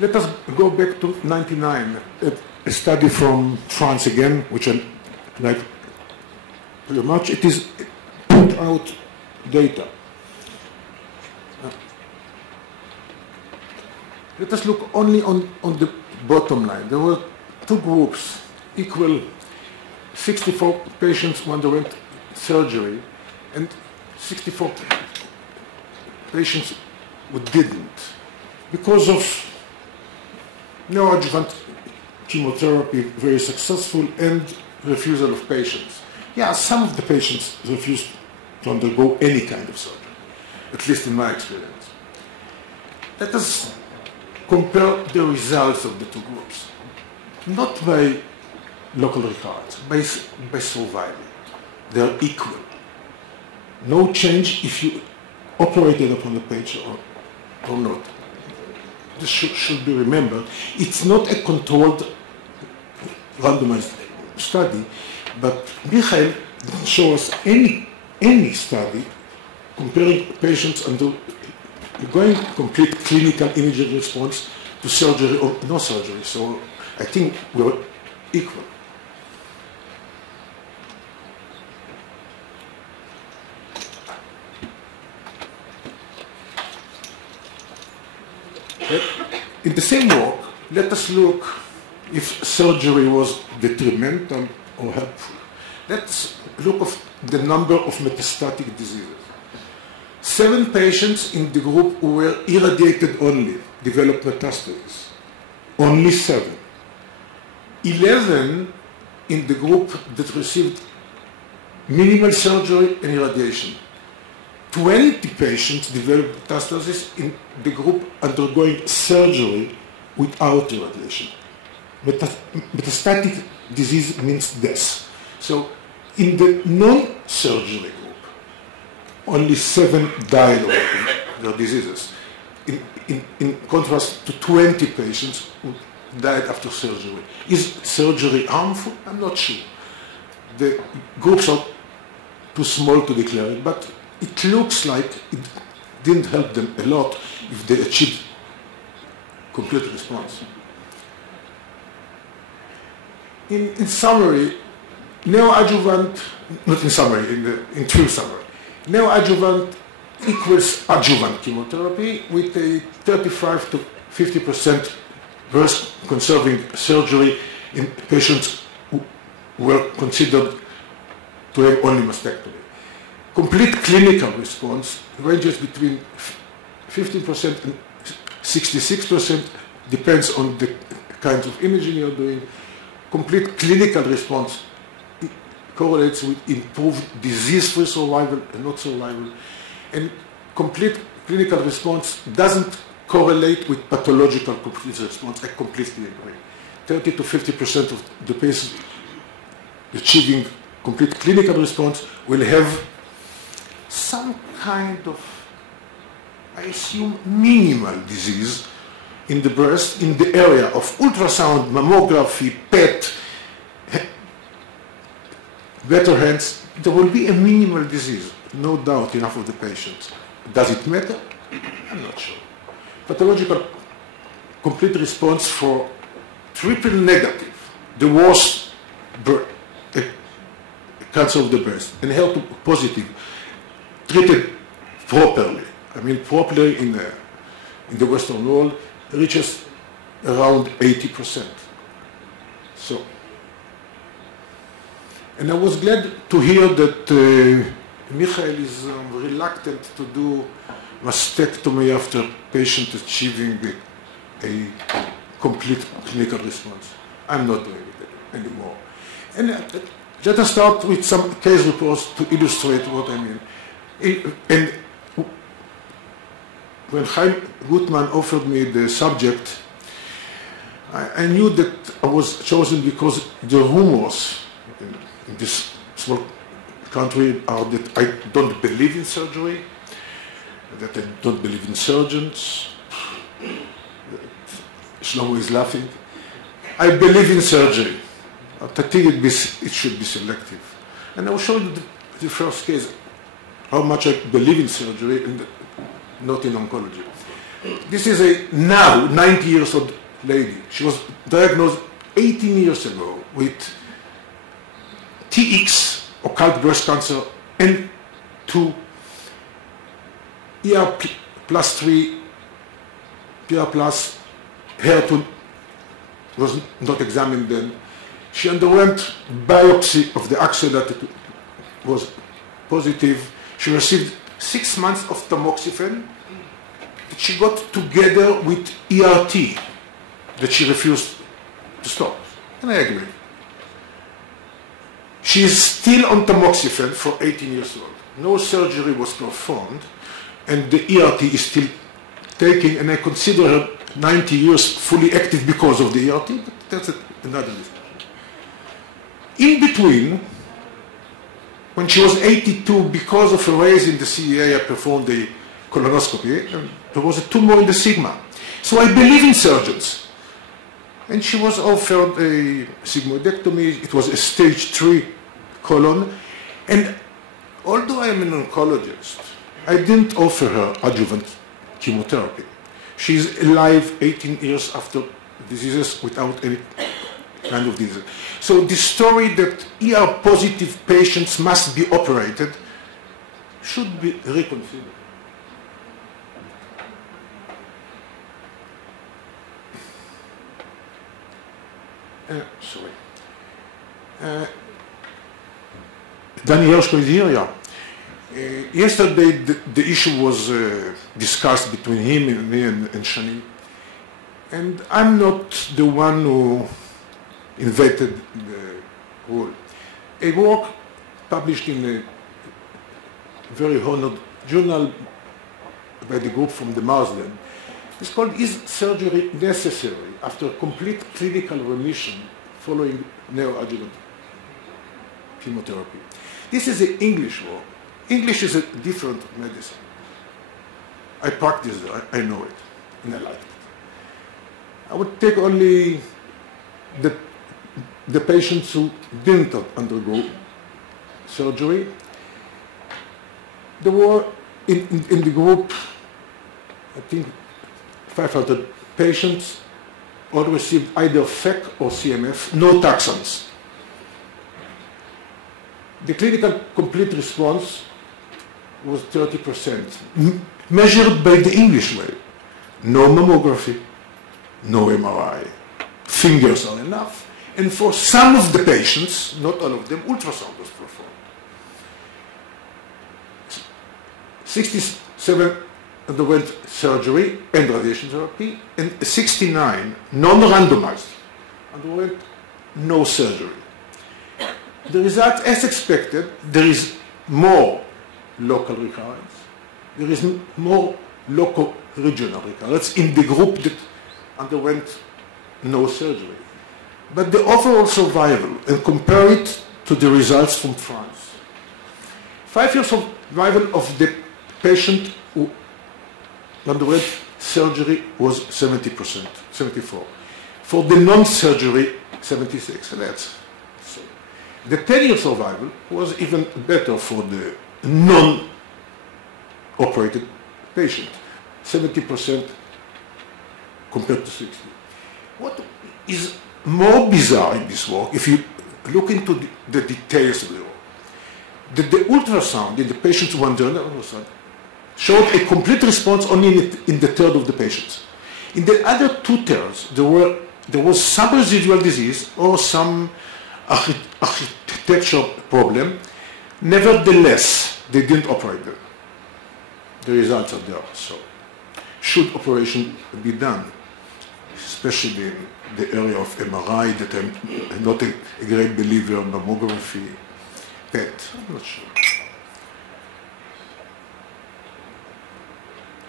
Let us go back to 99, a study from France again, which I like very much. It is put out data. Let us look only on the bottom line. There were two groups, equal 64 patients who underwent surgery and 64 patients who didn't because of neoadjuvant chemotherapy, very successful, and refusal of patients. Yeah, some of the patients refused to undergo any kind of surgery, at least in my experience. Let us compare the results of the two groups, not by local recurrence, by survival. They are equal. No change if you operated upon the patient or not. This should be remembered. It's not a controlled randomized study, but Michael didn't show us any study comparing patients undergoing complete clinical imaging response to surgery or no surgery. So I think we're equal. In the same work, let us look if surgery was detrimental or helpful. Let's look at the number of metastatic diseases. 7 patients in the group who were irradiated only developed metastases. Only 7. 11 in the group that received minimal surgery and irradiation. 20 patients developed metastasis in the group undergoing surgery without irradiation. Metastatic disease means death. So in the non-surgery group, only 7 died of their diseases, in contrast to 20 patients who died after surgery. Is surgery harmful? I'm not sure. The groups are too small to declare it, but it looks like it didn't help them a lot if they achieved complete response. In summary, neoadjuvant, not in summary, in true summary, neoadjuvant equals adjuvant chemotherapy with a 35 to 50% breast conserving surgery in patients who were considered to have only mastectomy. Complete clinical response ranges between 15% and 66%, depends on the kinds of imaging you're doing. Complete clinical response correlates with improved disease-free survival and not survival. And complete clinical response doesn't correlate with pathological complete response. I completely agree. 30 to 50% of the patients achieving complete clinical response will have some kind of, I assume, minimal disease in the breast, in the area of ultrasound, mammography, PET, better hands. There will be a minimal disease, no doubt, enough of the patients. Does it matter? I'm not sure. Pathological complete response for triple negative, the worst cancer of the breast, and HER2 positive, treated properly, I mean properly in the Western world, reaches around 80%. So, and I was glad to hear that Michael is reluctant to do mastectomy after patient achieving a complete clinical response. I'm not doing it anymore. And let us start with some case reports to illustrate what I mean. And when Chaim Gutman offered me the subject, I knew that I was chosen because the rumors in this small country are that I don't believe in surgery, that I don't believe in surgeons. Shlomo is laughing. I believe in surgery, but I think it should be selective. And I will show you the first case, how much I believe in surgery and not in oncology. This is a now 90 years old lady. She was diagnosed 18 years ago with TX, occult breast cancer, and 2 ER+3, PR+, HER2 was not examined then. She underwent biopsy of the axilla that was positive. She received 6 months of tamoxifen. She got together with ERT that she refused to stop. And I agree. She is still on tamoxifen for 18 years old. No surgery was performed, and the ERT is still taking, and I consider her 90 years fully active because of the ERT, but that's another discussion. In between, when she was 82, because of a raise in the CEA, I performed the colonoscopy, and there was a tumor in the sigma. So I believe in surgeons. And she was offered a sigmoidectomy. It was a stage 3 colon. And although I am an oncologist, I didn't offer her adjuvant chemotherapy. She's alive 18 years after diseases without any kind of disease. So the story that ER-positive patients must be operated should be reconsidered. Danny Hershko is here, yeah. Yesterday the issue was discussed between him and me and Shani. And I'm not the one who invented the rule. A work published in a very honored journal by the group from the Marsden is called "Is Surgery Necessary After Complete Clinical Remission Following Neoadjuvant Chemotherapy?" This is an English work. English is a different medicine. I practice it, I know it, and I like it. I would take only the patients who didn't undergo surgery. There were in the group, I think, 500 patients, all received either FEC or CMF, no taxons. The clinical complete response was 30%, measured by the English way. No mammography, no MRI. Fingers are enough. And for some of the patients, not all of them, ultrasound was performed. 67 underwent surgery and radiation therapy, and 69, non-randomized, underwent no surgery. The result, as expected, there is more local recurrence. There is more local regional recurrence in the group that underwent no surgery. But the overall survival, and compare it to the results from France. 5-year survival of the patient who underwent surgery was 70%, 74%. For the non-surgery, 76%. And that's so. The 10-year survival was even better for the non-operated patient, 70% compared to 60%. What is more bizarre in this work, if you look into the details of the work, that the ultrasound in the patients who underwent ultrasound showed a complete response only in the third of the patients. In the other 2/3, there was some residual disease or some architectural problem. Nevertheless, they didn't operate them. The results are there. So, should operation be done, especially in the area of MRI, that I'm not a great believer in mammography, PET, I'm not sure.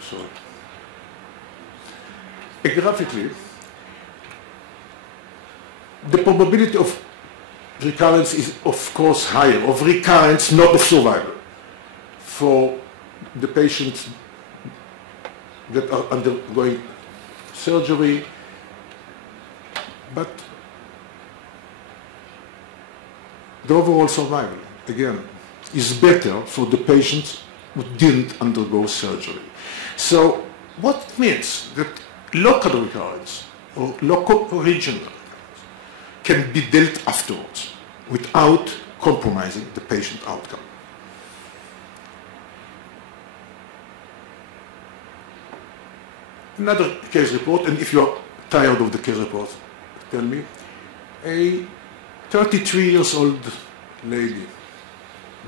So, graphically, the probability of recurrence is of course higher, of recurrence, not of survival, for the patients that are undergoing surgery, but the overall survival, again, is better for the patients who didn't undergo surgery. So What it means that local recurrence or local regional recurrence can be dealt afterwards without compromising the patient outcome. Another case report, and if you are tired of the case report, tell me. A 33 years old lady,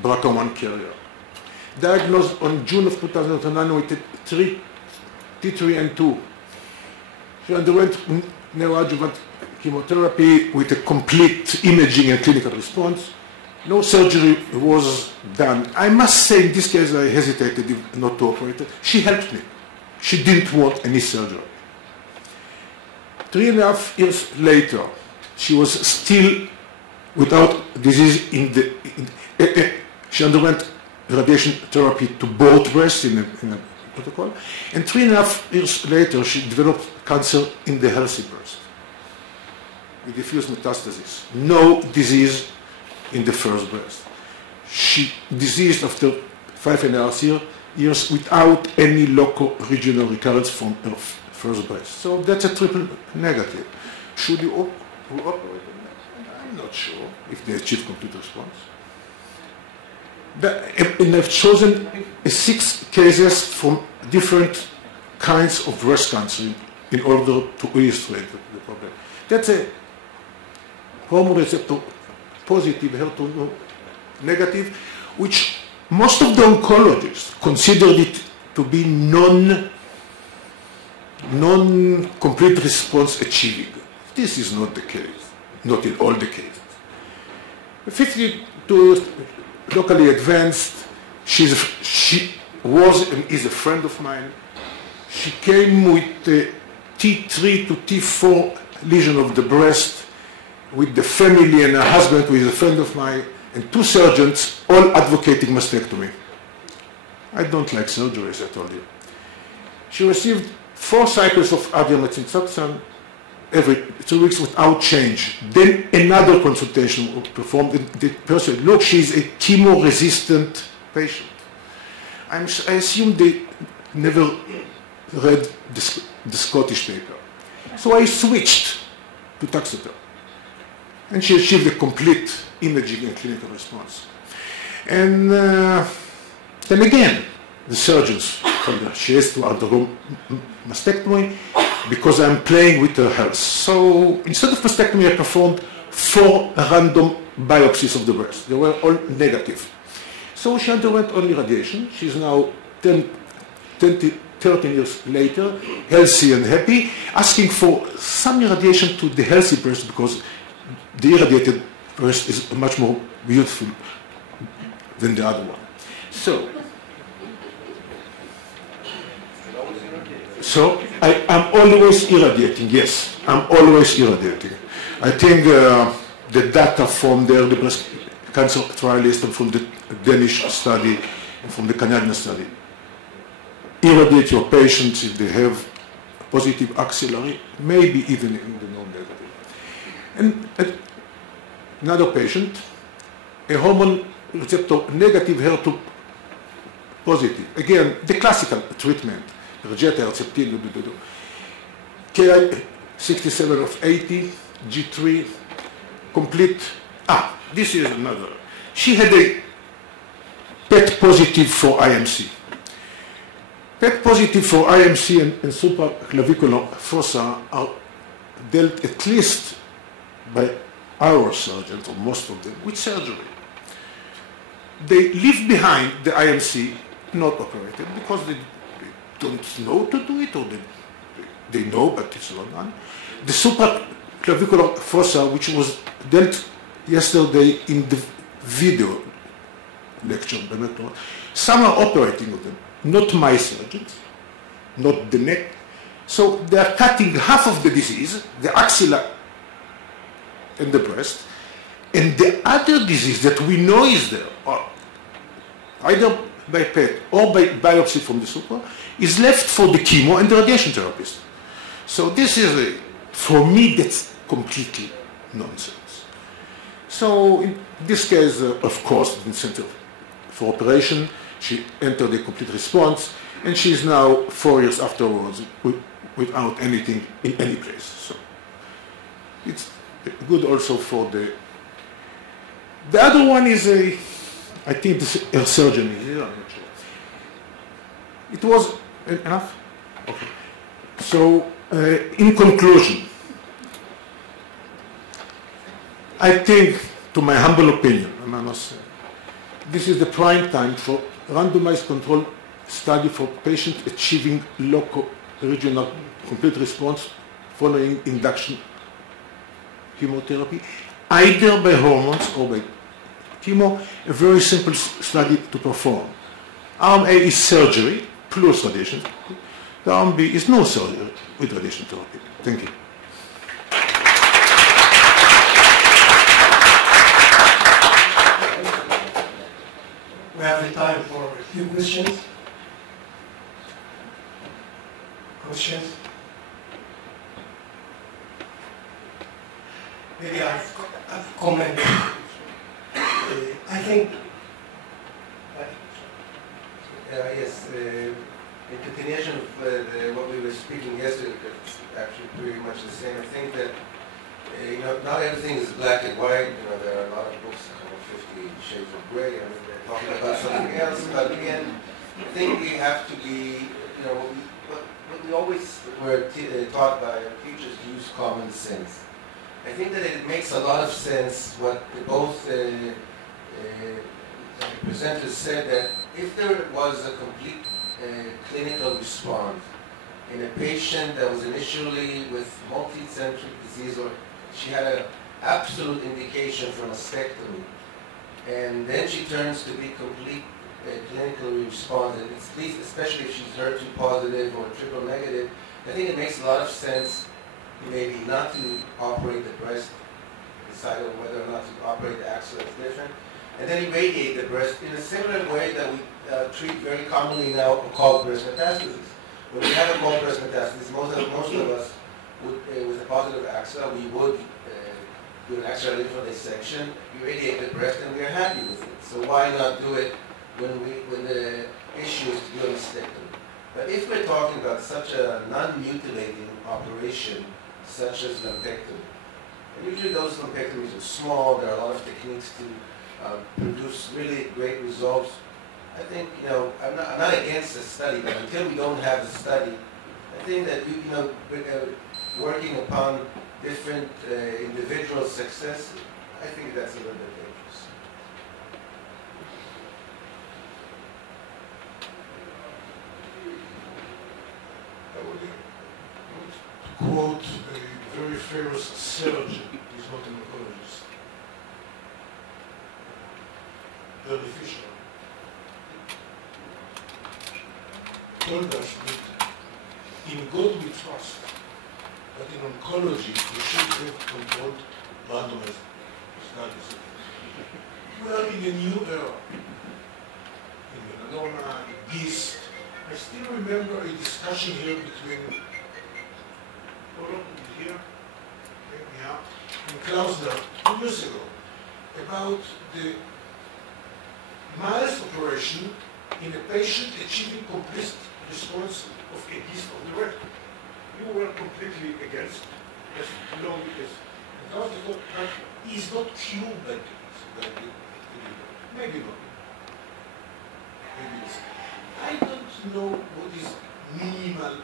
BRCA1 carrier, diagnosed on June of 2009 with T3N2. She underwent neoadjuvant chemotherapy with a complete imaging and clinical response. No surgery was done. I must say, in this case, I hesitated not to operate her. She helped me. She didn't want any surgery. 3.5 years later, she was still without disease she underwent radiation therapy to both breasts in a protocol, and 3.5 years later, she developed cancer in the healthy breast with diffuse metastasis. No disease in the first breast. She diseased after 5.5 years without any local regional recurrence from her first breast. So that's a triple negative. Should you operate on that? I'm not sure if they achieve complete response. And I've chosen 6 cases from different kinds of breast cancer in order to illustrate the problem. That's a hormone receptor positive, HER2 negative, which most of the oncologists considered it to be non-complete response achieving. This is not the case, not in all the cases. 52 locally advanced, she was and is a friend of mine. She came with a T3 to T4 lesion of the breast with the family and her husband, who is a friend of mine, and 2 surgeons, all advocating mastectomy. I don't like surgeries, I told you. She received 4 cycles of adiamycin every 2 weeks without change. Then another consultation was performed. The person said, look, she's a chemo-resistant patient. I assume they never read the Scottish paper. So I switched to Taxotere. And she achieved a complete imaging and clinical response. And then again, the surgeons told her she has to undergo mastectomy because I'm playing with her health. So instead of mastectomy, I performed 4 random biopsies of the breast. They were all negative. So she underwent only radiation. She's now 13 years later, healthy and happy, asking for some irradiation to the healthy breast because the irradiated breast is much more beautiful than the other one. So I'm always irradiating, yes, I'm always irradiating. I think the data from the early breast cancer trialist and from the Danish study and from the Canadian study, irradiate your patients if they have positive axillary, maybe even in the non-negative. And another patient, a hormone receptor negative HER2 positive. Again, the classical treatment, Perjeta, Herceptin, Ki 67 of 80, G3, complete. This is another. She had a PET positive for IMC. PET positive for IMC and supraclavicular fossa are dealt at least by our surgeons, or most of them, with surgery. They leave behind the IMC not operated because they don't know to do it, or they know but it's not done. The supraclavicular fossa, which was dealt yesterday in the video lecture, some are operating with them, not my surgeons, not the neck. So they are cutting half of the disease, the axilla and the breast, and the other disease that we know is there, or either by PET or by biopsy from the supra, is left for the chemo and the radiation therapist. So this is, for me, that's completely nonsense. So in this case, of course, in center for operation, she entered a complete response. and she's now 4 years afterwards without anything in any place. So it's good also for the other one is I think her surgeon is here, I'm not sure. It was enough? Okay. So in conclusion, I think, to my humble opinion, and I must say, this is the prime time for randomized control study for patients achieving local regional complete response following induction chemotherapy, either by hormones or by chemo. A very simple study to perform. Arm A is surgery plus radiation. The arm B is no surgery with radiation therapy. Thank you. We have the time for a few questions. Questions? Maybe I've commented. I think. Yes, in continuation of what we were speaking yesterday, it's actually pretty much the same. I think that not everything is black and white. There are a lot of books, 50 Shades of Grey. I mean, they're talking about something else. But again, I think we have to be, what we always were taught by our teachers to use common sense. I think that it makes a lot of sense what both presenters said, that if there was a complete clinical response in a patient that was initially with multicentric disease, or she had an absolute indication for mastectomy, and then she turns to be complete clinically responsive, especially if she's HER2 positive or triple negative, I think it makes a lot of sense maybe not to operate the breast, decide on whether or not to operate the axilla is different, and then irradiate the breast in a similar way that we treat very commonly now occult breast metastasis. When we have occult breast metastasis, most of us would, with a positive axilla, we would do an axilla lymph dissection, irradiate the breast, and we are happy with it. So why not do it when the issue is to do a mastectomy? But if we're talking about such a non-mutilating operation, such as lumpectomy, and usually those lumpectomies are small, there are a lot of techniques to produce really great results. I think, I'm not against the study, but until we don't have the study, I think that, working upon different individual success, I think that's a little bit dangerous. I would quote a very famous surgeon, he's not an oncologist, Bernie Fisher, told us that in God we trust, but in oncology we should have controlled randomized studies. We are in a new era. In melanoma, in GIST. I still remember a discussion here between here, and Klausner 2 years ago about the Miles operation in a patient achieving complete response of a GIST of the rectum. You were completely against, as long as Klausner thought that is not cured by GIST. Maybe not. Maybe it's. I don't know what is minimal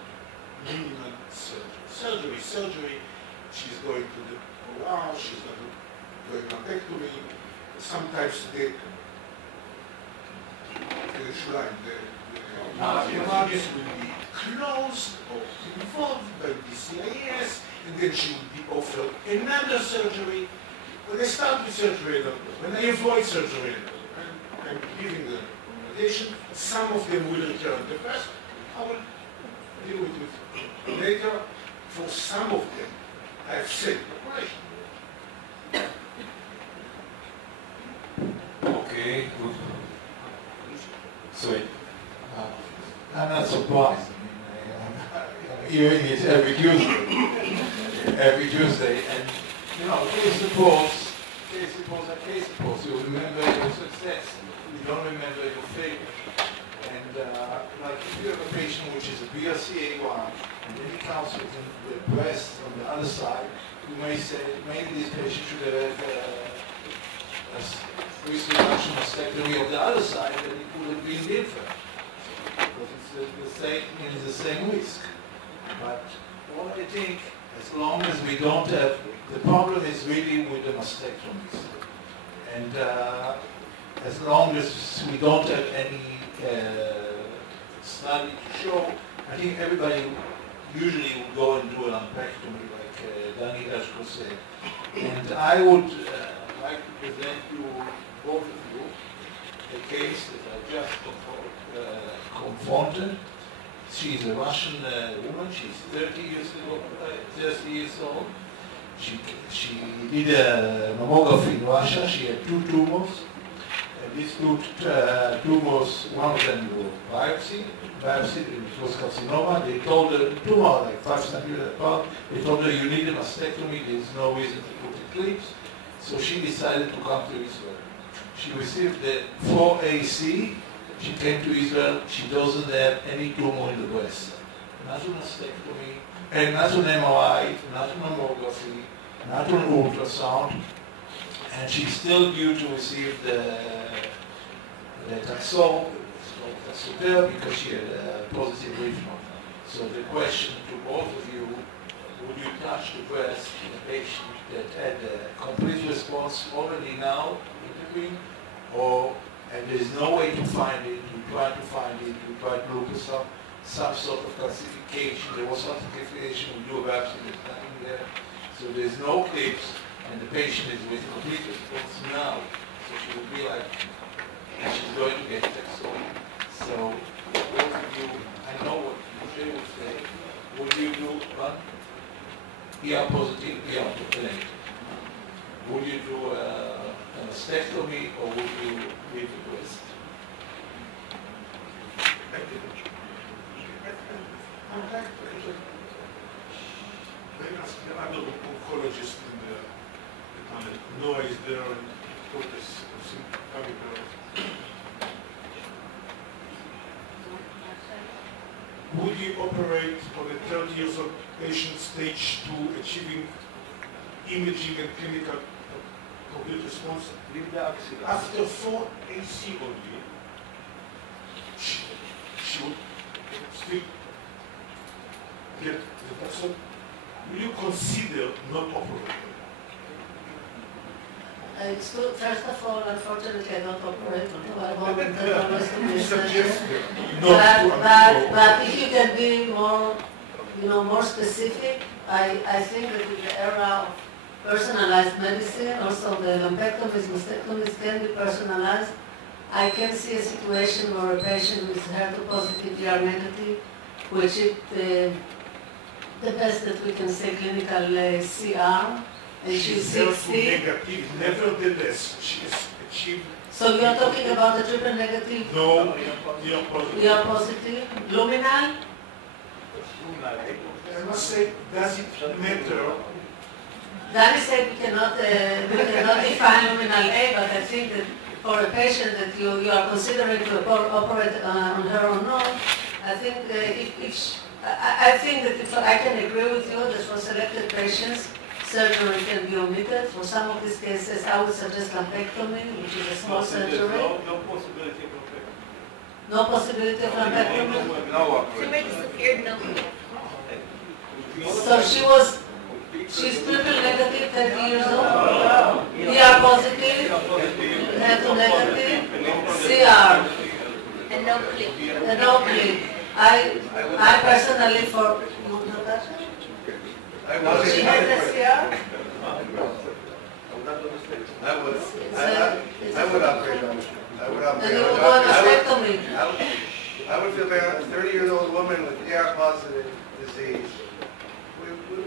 surgery. Surgery, she's going to the OR, she's going to lumpectomy. Sometimes the margins will be closed or involved by DCIS, and then she will be offered another surgery. When I start with surgery, when I avoid surgery, I'm giving the radiation, some of them will return the first. I will deal with it later. For some of them, I have said operation. Okay. Sorry. I'm not surprised. I'm hearing it every Tuesday, and case reports are case reports. You remember your success, you don't remember your failure. And like if you have a patient which is a BRCA1, and then he comes with the breast on the other side, you may say maybe this patient should have had a risk reduction mastectomy of the other side, and it would have been different. Because it's the same risk. But what I think, as long as we don't have, the problem is really with the mastectomies. And as long as we don't have any study to show, I think everybody usually would go and do an lumpectomy, like Danny Ashko said. And I would like to present you, both of you, a case that I just confronted. She's a Russian woman. She's 30 years old. She did a mammography in Russia. She had 2 tumors. These 2 tumors, one of them were biopsy, it was carcinoma. They told her, the tumor like 5 centimeters apart, they told her you need a mastectomy, there's no reason to put the clips. So she decided to come to Israel. She received the 4AC. She came to Israel. She doesn't have any tumor in the breast. Not a mastectomy, and not an MRI, not a mammography, not an ultrasound. And she's still due to receive the Taxol therapy because she had a positive lymph node. So the question to both of you, would you touch the breast in a patient that had a complete response already now, interviewing, and there's no way to find it, we try to find it, we try to look at some sort of classification. There was some classification, we do a biopsy, there's nothing there. So there's no clips, and the patient is with complete response now. So she would be like, she's going to get Taxol. So both of you, I know what you would say. Would you do one? ER positive, ER negative. Would you do a mastectomy or would you leave the breast? I'm an oncologist in the panel. Noah is there and Curtis coming there. Would you operate on a 30 years old patient stage 2 achieving imaging and clinical complete response? After 4 AC only, she would still get the Taxol. Will you consider not operating? It's good. First of all, unfortunately, I don't operate on my home and that always to be suggested. But if you can be more, more specific, I think that in the era of personalized medicine, also the lumpectomies, mastectomies can be personalized. I can see a situation where a patient with HER2 positive, ER negative, which is the best that we can say clinical CR. And she's 60. Negative, nevertheless, she has achieved. So you are talking about the triple negative? No, ER positive. ER positive, luminal? I must say, does it matter? Danny said we cannot define luminal A, but I think that for a patient that you are considering to operate on her or not, I think I think that if I can agree with you that for selected patients, surgery can be omitted. For some of these cases, I would suggest lumpectomy, which is a small surgery. No possibility of lumpectomy. No possibility of lumpectomy? No. She may disappear, no. So she's triple negative, 30 years old, ER positive, HER2 negative, CR, And no clip. and no clip. I personally for she has a CR. I would operate on it. I would operate And you on would it. go on a mastectomy. I would feel bad. A 30-year-old woman with ER positive disease.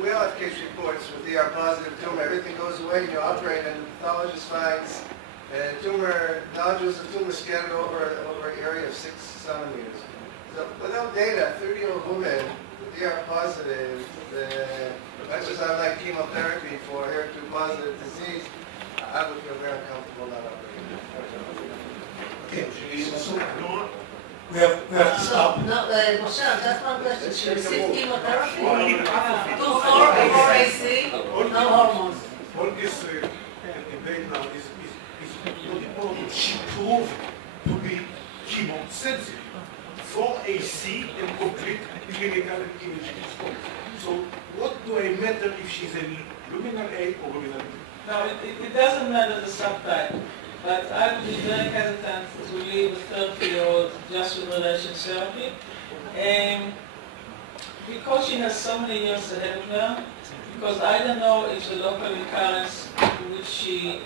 We all have case reports with ER positive tumor. Everything goes away and you operate and the pathologist finds tumor nodules of tumor scattered over an area of 6 centimeters. So without data, a 30-year-old woman with ER positive, that's just unlike chemotherapy for HER2 positive disease, I would feel very uncomfortable not operating. Okay, so we have to stop. No, Moshe, just one question. She received chemotherapy? 2-4 AC, no hormones. All this debate now is not important. She proved to be chemosensitive for AC and complete clinical imaging. So what do I matter if she's a luminal A or luminal B? No, it doesn't matter the subtype, but I would be very hesitant to leave a 30-year-old just with radiation therapy. Because she has so many years ahead of her, because I don't know if the local recurrence, which she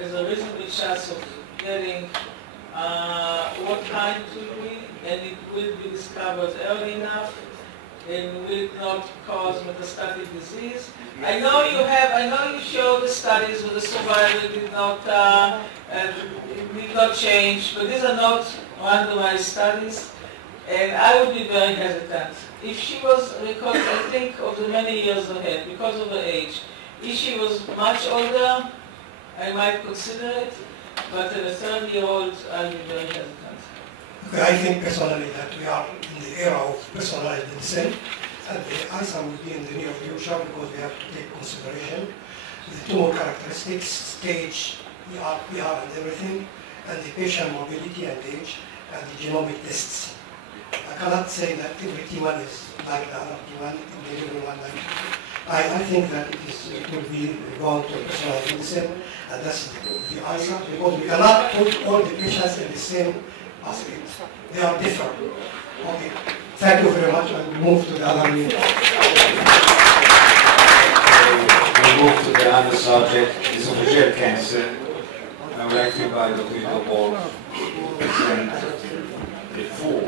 has a reasonable chance of getting, what kind it will be, and it will be discovered early enough, and will not cause metastatic disease. I know you show the studies where the survival did not change, but these are not randomized studies, and I would be very hesitant. If she was, because I think of the many years ahead, because of her age, if she was much older, I might consider it, but at a 30-year-old, I'll be very hesitant. Okay, I think personally that we are in the era of personalized medicine, and the answer will be in the near future because we have to take consideration the tumor characteristics, stage, PR and everything, and the patient mobility and age, and the genomic tests. I cannot say that every T1 is like the other T1, everyone like I think that it will be going to personalized medicine, and that's the answer, because we cannot put all the patients in the same basket. They are different. Okay. Thank you very much, and we move to the other meeting. We move to the other subject, esophageal cancer. I would like to invite Dr. Inbar to present the full